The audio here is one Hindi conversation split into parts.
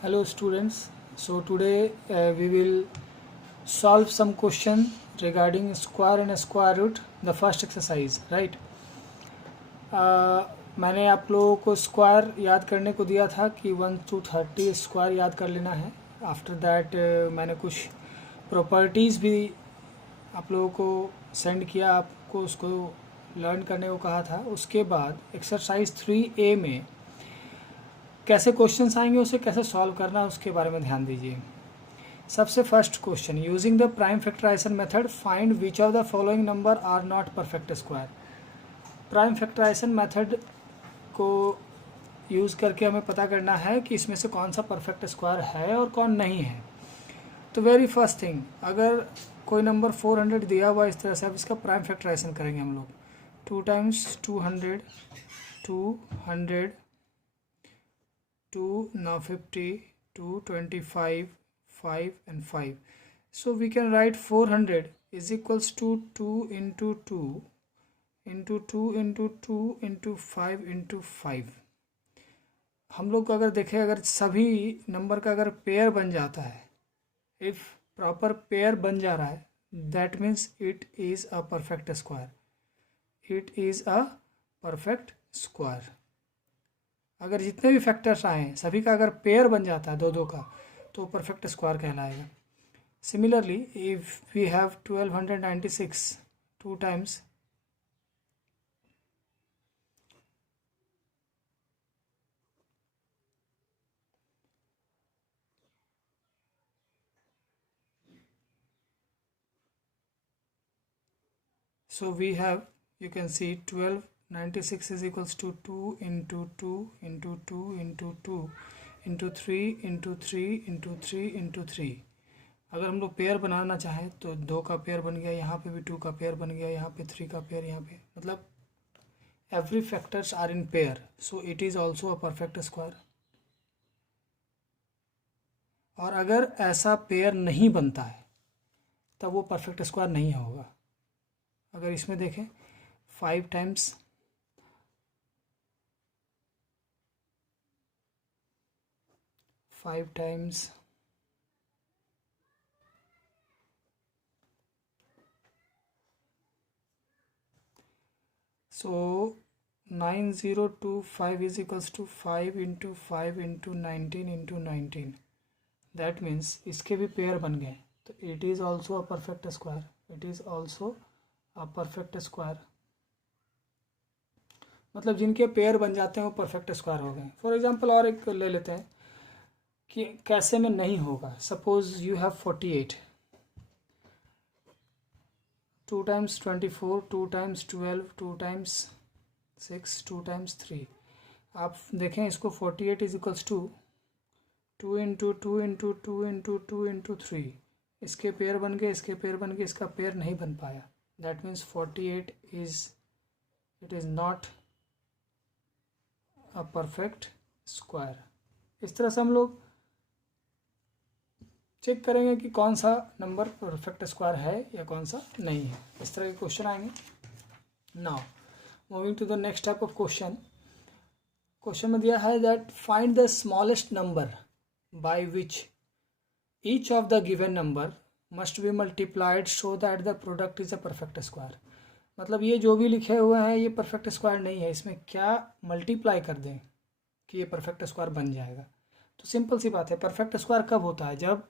Hello students. So today we will solve some question regarding square and square root, the first exercise, right? मैंने आप लोगों को स्क्वायर याद करने को दिया था कि 1 to 30 स्क्वायर याद कर लेना है. आफ्टर दैट मैंने कुछ प्रॉपर्टीज़ भी आप लोगों को सेंड किया, आपको उसको लर्न करने को कहा था. उसके बाद एक्सरसाइज 3A में कैसे क्वेश्चंस आएंगे, उसे कैसे सॉल्व करना है उसके बारे में ध्यान दीजिए. सबसे first question, using the prime factorization method find which of the following number are not perfect square. Prime factorization method को यूज़ करके हमें पता करना है कि इसमें से कौन सा परफेक्ट स्क्वायर है और कौन नहीं है. तो वेरी फर्स्ट थिंग, अगर कोई नंबर 400 दिया हुआ इस तरह से, अब इसका प्राइम फैक्टराइजेशन करेंगे हम लोग. 2 times 200, 200, 2, now 50, 2, 25, 5 and 5. So we can write 400 is equals to 2 into 2 into 2 into 2 into 5 into 5. हम लोग को अगर देखें, अगर सभी नंबर का अगर पेयर बन जाता है, इफ़ प्रॉपर पेयर बन जा रहा है, that means it is a perfect square. It is a perfect square. अगर जितने भी फैक्टर्स आए सभी का अगर पेयर बन जाता है दो दो का, तो परफेक्ट स्क्वायर कहलाएगा. Similarly if we have 1296 2 times so we have, you can see 1296 is equals to 2 into 2 into 2 into 2 into 3 into 3 into 3 into 3. अगर हम लोग पेयर बनाना चाहें तो 2 का पेयर बन गया, यहाँ पे भी 2 का पेयर बन गया, यहाँ पे 3 का पेयर, यहाँ पे, मतलब every factors are in pair, so it is also a perfect square. और अगर ऐसा पेयर नहीं बनता है तब वो परफेक्ट स्क्वायर नहीं होगा. अगर इसमें देखें 5 times 5 times so 9025 is equals to 5 into 5 into 19 into 19. That means इसके भी पेयर बन गए, तो it is also a perfect square. It is also a perfect square. मतलब जिनके पेयर बन जाते हैं वो परफेक्ट स्क्वायर हो गए. फॉर एग्जांपल और एक ले लेते हैं कि कैसे में नहीं होगा. Suppose you have 48, 2 times 24, 2 times 12, 2 times 6, 2 times 3. आप देखें इसको 48 is equals to 2 into 2 into 2 into 2 into 3. इसके पेयर बन गए, इसके पेयर बन गए, इसका पेयर नहीं बन पाया. That means 48 is, it is not a perfect square. इस तरह से हम लोग चेक करेंगे कि कौन सा नंबर परफेक्ट स्क्वायर है या कौन सा नहीं है. इस तरह के क्वेश्चन आएंगे. Now moving to the next type of question. Question में दिया है that find the smallest number by which each of the given number must be multiplied so that the product is a perfect square. मतलब ये जो भी लिखे हुए हैं ये परफेक्ट स्क्वायर नहीं है, इसमें क्या मल्टीप्लाई कर दें कि ये परफेक्ट स्क्वायर बन जाएगा. तो सिंपल सी बात है, परफेक्ट स्क्वायर कब होता है? जब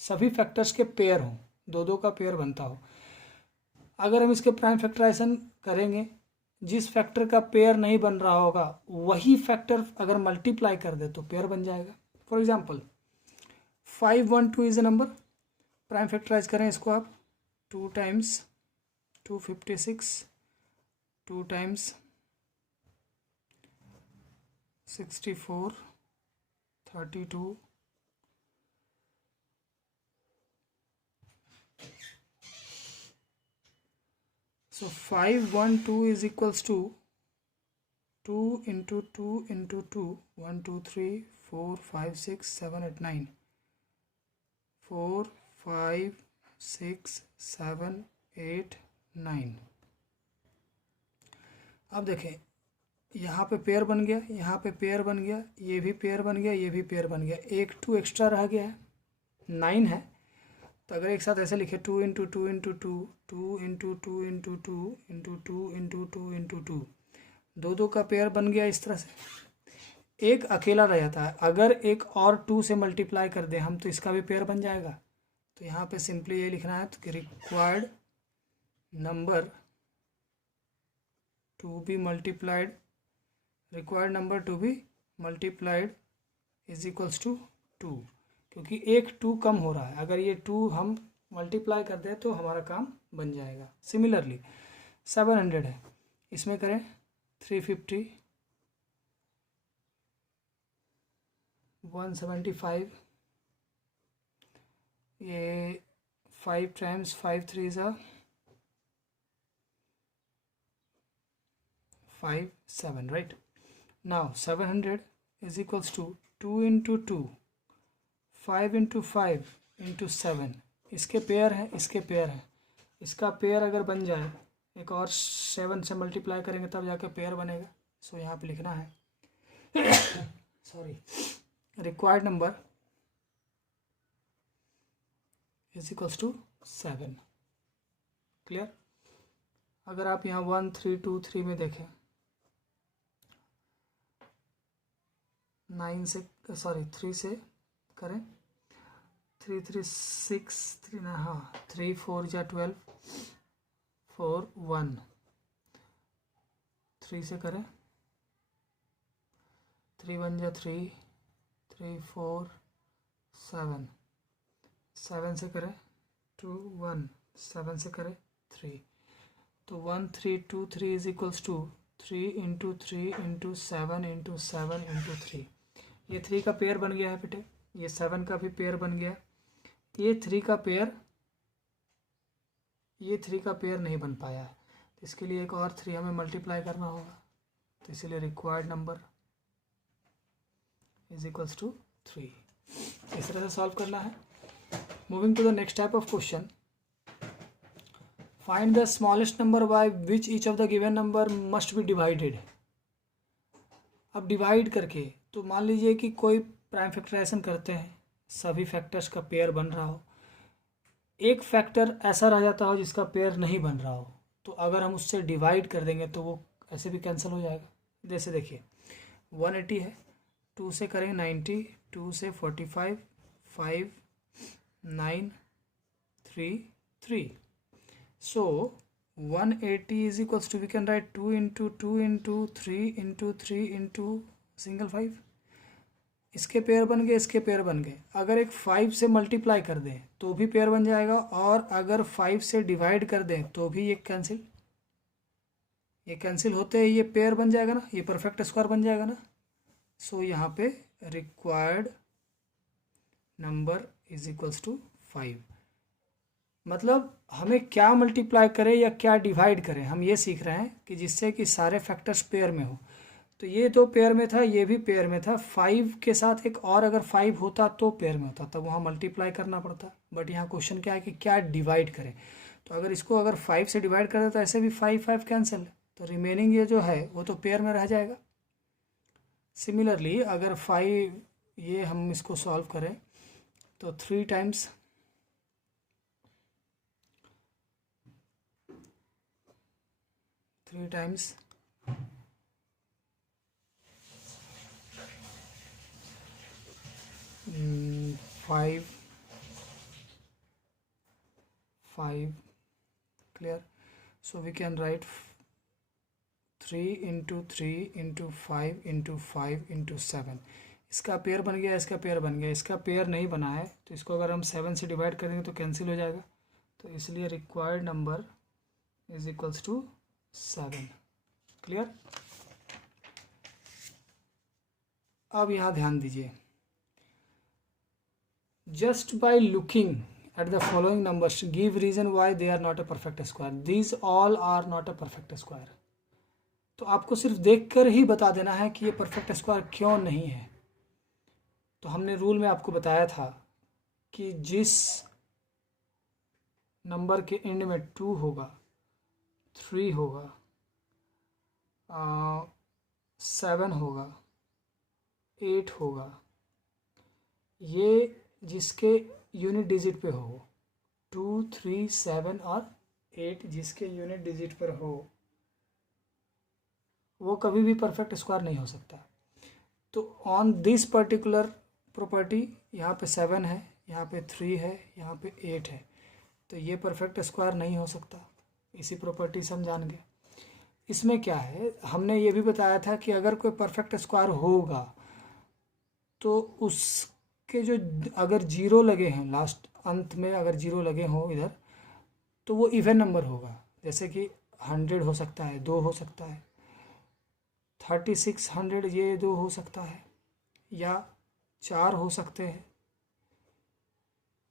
सभी फैक्टर्स के पेयर हों, दो दो का पेयर बनता हो. अगर हम इसके प्राइम फैक्टराइजेशन करेंगे, जिस फैक्टर का पेयर नहीं बन रहा होगा वही फैक्टर अगर मल्टीप्लाई कर दे तो पेयर बन जाएगा. For example 512 is a number. Prime factorize करें इसको आप. 2 times 256, 2 times 64, 32, so 512 is equals to 2 into 2 into 2, 1 2 3 4 5 6 7 8 9, 4 5 6 7 8 9. अब देखें यहाँ पे पेयर बन गया, यहाँ पे पेयर बन गया, ये भी पेयर बन गया, ये भी पेयर बन गया, एक 2 एक्स्ट्रा रह गया है, 9 है। तो अगर एक साथ ऐसे लिखे 2 into 2 into 2, 2 into 2 into 2 into 2 into 2 into 2, 2 का पेयर बन गया इस तरह से। एक अकेला रह जाता है, अगर एक और 2 से मल्टीप्लाई कर दें हम तो इसका भी पेयर बन जाएगा। तो यहाँ पे सिंपली ये लिखना है कि required number to be multiplied, required number to be multiplied is equals to 2, क्योंकि एक 2 कम हो रहा है, अगर ये 2 हम मल्टीप्लाई कर दें तो हमारा काम बन जाएगा। सिमिलरली 700 है, इसमें करें 350, 175, ये 5 टाइम्स 5 3 ज़ा 5 7, right. Now 700 is equals to 2 into 2, 5 into 5 into 7, इसके पेयर है, इसके पेयर है, इसका पेयर अगर बन जाए एक और 7 से मल्टीप्लाई करेंगे तब जाके पेयर बनेगा। सो यहाँ पे लिखना है sorry, required number is equals to 7। Clear. अगर आप यहाँ 1 3 2 3 में देखें, 9 से सॉरी 3 से करें, 3 3 6 3 ना, हाँ 3 4 जा 12, 4 1, 3 से करें, 3 1 जा 3, 3 4 7, 7 से करें 2 1, 7 से करें 3, तो 1 3 2 3 is equals to 3 into 3 into 7 into 7 into 3। ये 3 का पेयर बन गया है बेटे, ये 7 का भी पेयर बन गया। ये 3 का पेयर, ये 3 का पेयर नहीं बन पाया है, तो इसके लिए एक और 3 हमें मल्टीप्लाई करना होगा, तो इसीलिए required number is equals to 3। इस तरह से सॉल्व करना है। Moving to the next type of question, find the smallest number by which each of the given number must be divided. अब डिवाइड करके, तो मान लीजिए कि कोई प्राइम फैक्टराइजेशन करते हैं, सभी फैक्टर्स का पेयर बन रहा हो, एक फैक्टर ऐसा रह जाता हो जिसका पेयर नहीं बन रहा हो, तो अगर हम उससे डिवाइड कर देंगे तो वो ऐसे भी कैंसिल हो जाएगा। जैसे देखिए 180 है, 2 से करेंगे 90, 2 से 45, 5 9 3 3, so 180 is equals to, we can write 2 into 2 into 3 into 3 into single 5। इसके पेयर बन गए, इसके पेयर बन गए। अगर एक 5 से मल्टीप्लाई कर दें तो भी पेयर बन जाएगा, और अगर 5 से डिवाइड कर दें तो भी ये कैंसिल होते हैं, ये पेयर बन जाएगा ना, ये परफेक्ट स्क्वायर बन जाएगा ना। सो यहाँ पे required number is equals to 5। मतलब हमें क्या मल्टीप्लाई करें या क्या डिवाइड करें, हम ये सीख रहे हैं कि जिससे कि सारे फैक्टर्स पेयर में हो। तो ये तो पेयर में था, ये भी पेयर में था, 5 के साथ एक और अगर 5 होता तो पेयर में होता, तब वहाँ मल्टीप्लाई करना पड़ता। बट यहाँ क्वेश्चन क्या है कि क्या डिवाइड करें। तो अगर इसको अगर 5 से डिवाइड करें तो ऐसे भी 5 5 कैंसिल, तो रिमेनिंग ये जो है वो तो पेयर में रह जाएगा। सिमिलरली अगर 5, ये हम इसको सॉल्व करें तो 3 times 5 5, clear. So we can write 3 into 3 into 5 into 5 into 7। इसका पेयर बन गया, इसका पेयर बन गया, इसका पेयर नहीं बना है, तो इसको अगर हम 7 से डिवाइड करेंगे तो कैंसिल हो जाएगा। तो इसलिए required number is equals to 7। Clear. अब यहाँ ध्यान दीजिए, just by looking at the following numbers give reason why they are not a perfect square. These all are not a perfect square. तो आपको सिर्फ देखकर ही बता देना है कि ये परफेक्ट स्क्वायर क्यों नहीं है। तो हमने रूल में आपको बताया था कि जिस नंबर के एंड में 2 होगा, 3 होगा, 7 होगा, 8 होगा, ये जिसके यूनिट डिजिट पे हो, 2, 3, 7 और 8 जिसके यूनिट डिजिट पर हो, वो कभी भी परफेक्ट स्क्वायर नहीं हो सकता। तो ऑन दिस पर्टिकुलर प्रॉपर्टी यहाँ पे 7 है, यहाँ पे 3 है, यहाँ पे 8 है, तो ये परफेक्ट स्क्वायर नहीं हो सकता। इसी प्रॉपर्टी से हम जान गए। इसमें क्या है, हमने ये भी बताया था कि अगर कोई परफेक्ट स्क्वायर होगा तो उसके जो अगर जीरो लगे हैं लास्ट अंत में, अगर जीरो लगे हों इधर, तो वो इवन नंबर होगा। जैसे कि 100 हो सकता है, 2 हो सकता है, 3600 ये 2 हो सकता है, या 4 हो सकते हैं।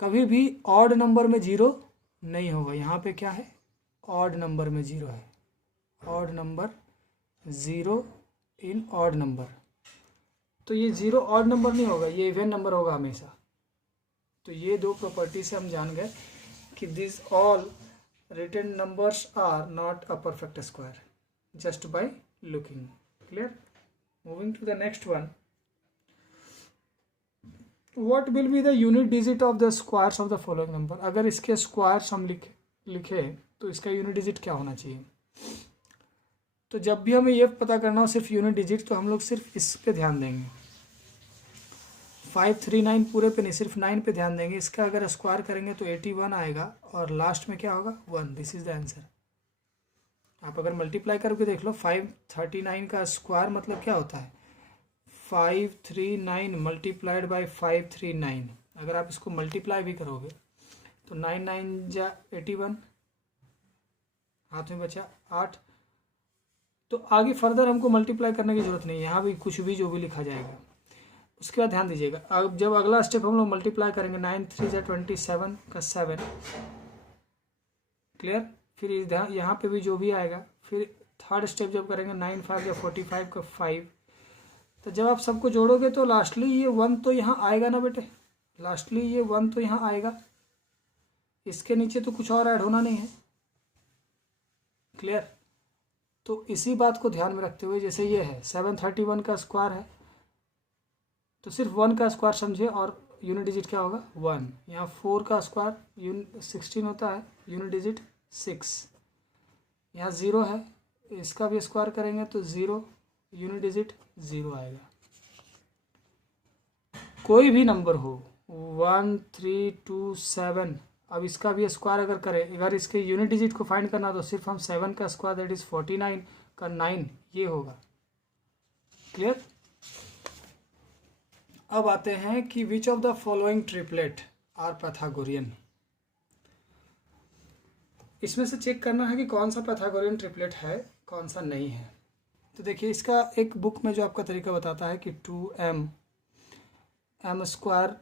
कभी भी ऑड नंबर में जीरो नहीं होगा। यहाँ पे क्या है, ऑड नंबर में जीरो है, ऑड नंबर ज़ीरो इन ऑड नंबर। तो ये जीरो ऑड नंबर नहीं होगा, ये इवन नंबर होगा हमेशा। तो ये दो प्रॉपर्टी से हम जान गए कि this all written numbers are not a perfect square just by looking. Clear? Moving to the next one, what will be the unit digit of the squares of the following number. अगर इसके स्क्वायर्स हम लिखे तो इसका यूनिट डिजिट क्या होना चाहिए। तो जब भी हमें ये पता करना हो सिर्फ यूनिट डिजिट, तो हम लोग सिर्फ इस पे ध्यान देंगे, 539 पूरे पे नहीं, सिर्फ 9 पे ध्यान देंगे। इसका अगर स्क्वायर करेंगे तो 81 आएगा और लास्ट में क्या होगा, 1। This is the answer. आप अगर मल्टीप्लाई करके देख लो, 539 का स्क्वायर मतलब क्या होता है, 539 मल्टीप्लाइड बाई 539। अगर आप इसको मल्टीप्लाई भी करोगे तो 9 9 जा 81, हाथ में बचा 8। तो आगे फर्दर हमको मल्टीप्लाई करने की जरूरत नहीं है, यहाँ भी कुछ भी जो भी लिखा जाएगा। उसके बाद ध्यान दीजिएगा, अब जब अगला स्टेप हम लोग मल्टीप्लाई करेंगे, 9 3 जा 27 का 7। क्लियर? फिर यहाँ पे भी जो भी आएगा। फिर थर्ड स्टेप जब करेंगे, 9 5 या 45 का 5। तो जब आप सबको जोड़ोगे तो लास्टली ये 1 तो यहाँ आएगा ना बेटे, लास्टली ये 1 तो यहाँ आएगा, इसके नीचे तो कुछ और ऐड होना नहीं है। क्लियर? तो इसी बात को ध्यान में रखते हुए, जैसे ये है 731 का स्क्वायर है, तो सिर्फ 1 का स्क्वायर समझे और यूनिट डिजिट क्या होगा, 1। यहाँ 4 का स्क्वायर 16 होता है, यूनिट डिजिट 6। यहाँ 0 है, इसका भी स्क्वायर करेंगे तो 0, यूनिट डिजिट 0 आएगा। कोई भी नंबर हो, 1 3 2 7, अब इसका भी स्क्वायर अगर करें, अगर इसके यूनिट डिजिट को फाइंड करना तो सिर्फ हम 7 का स्क्वायर दैट इज 49 का 9 ये होगा। क्लियर? अब आते हैं कि which of the following triplet are Pythagorean. इसमें से चेक करना है कि कौन सा पैथागोरियन ट्रिपलेट है, कौन सा नहीं है। तो देखिए, इसका एक बुक में जो आपका तरीका बताता है कि 2m m square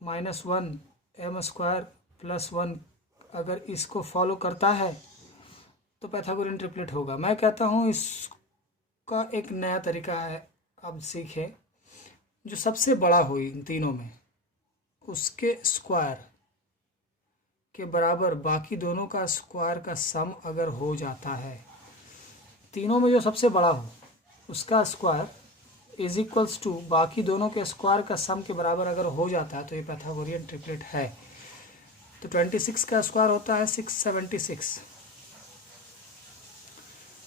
minus 1 m square plus 1, अगर इसको फॉलो करता है तो पैथागोरियन ट्रिपलेट होगा। मैं कहता हूँ इसका एक नया तरीका है, अब सीखें। जो सबसे बड़ा हो इन तीनों में, उसके स्क्वायर के बराबर बाकी दोनों का स्क्वायर का सम अगर हो जाता है, तीनों में जो सबसे बड़ा हो उसका स्क्वायर इज इक्वल्स टू बाकी दोनों के स्क्वायर का सम के बराबर अगर हो जाता है, तो ये पैथागोरियन ट्रिपलेट है। तो 26 का स्क्वायर होता है 676,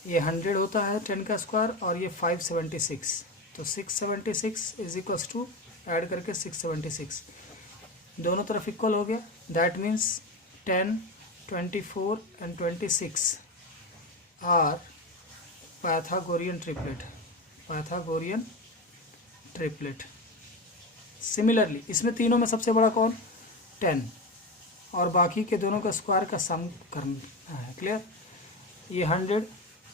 ये 100 होता है 10 का स्क्वायर, और ये 576। तो 676 इज इक्वल्स टू, ऐड करके 676 दोनों तरफ इक्वल हो गया। That means 10, 24 and 26 are Pythagorean triplet, Pythagorean triplet. Similarly इसमें तीनों में सबसे बड़ा कौन, 10, और बाकी के दोनों का स्क्वायर का सम करना है। क्लियर? ये 100,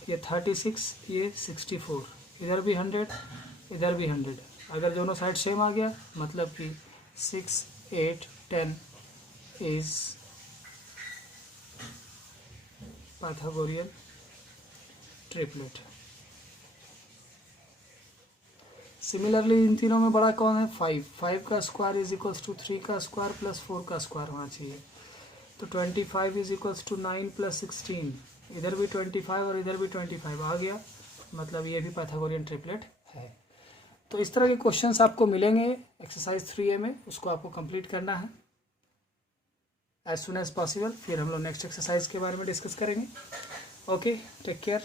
ये 36, ये 64, इधर भी 100, इधर भी 100। अगर दोनों साइड सेम आ गया मतलब कि 6, 8, 10 is Pythagorean triplet. Similarly in तीनों में बड़ा कौन है, 5 का स्क्वायर इज इक्वल्स टू 3 का स्क्वायर प्लस 4 का स्क्वायर होना चाहिए। तो 25 इज इक्वल्स टू 9 प्लस 16, इधर भी 25 और इधर भी 25 आ गया। मतलब ये भी पाइथागोरियन ट्रिपलेट है। तो इस तरह के क्वेश्चंस आपको मिलेंगे एक्सरसाइज 3A में, उसको आपको कंप्लीट करना है एज सुन एज पॉसिबल। फिर हम लोग नेक्स्ट एक्सरसाइज के बारे में डिस्कस करेंगे। Okay, take care.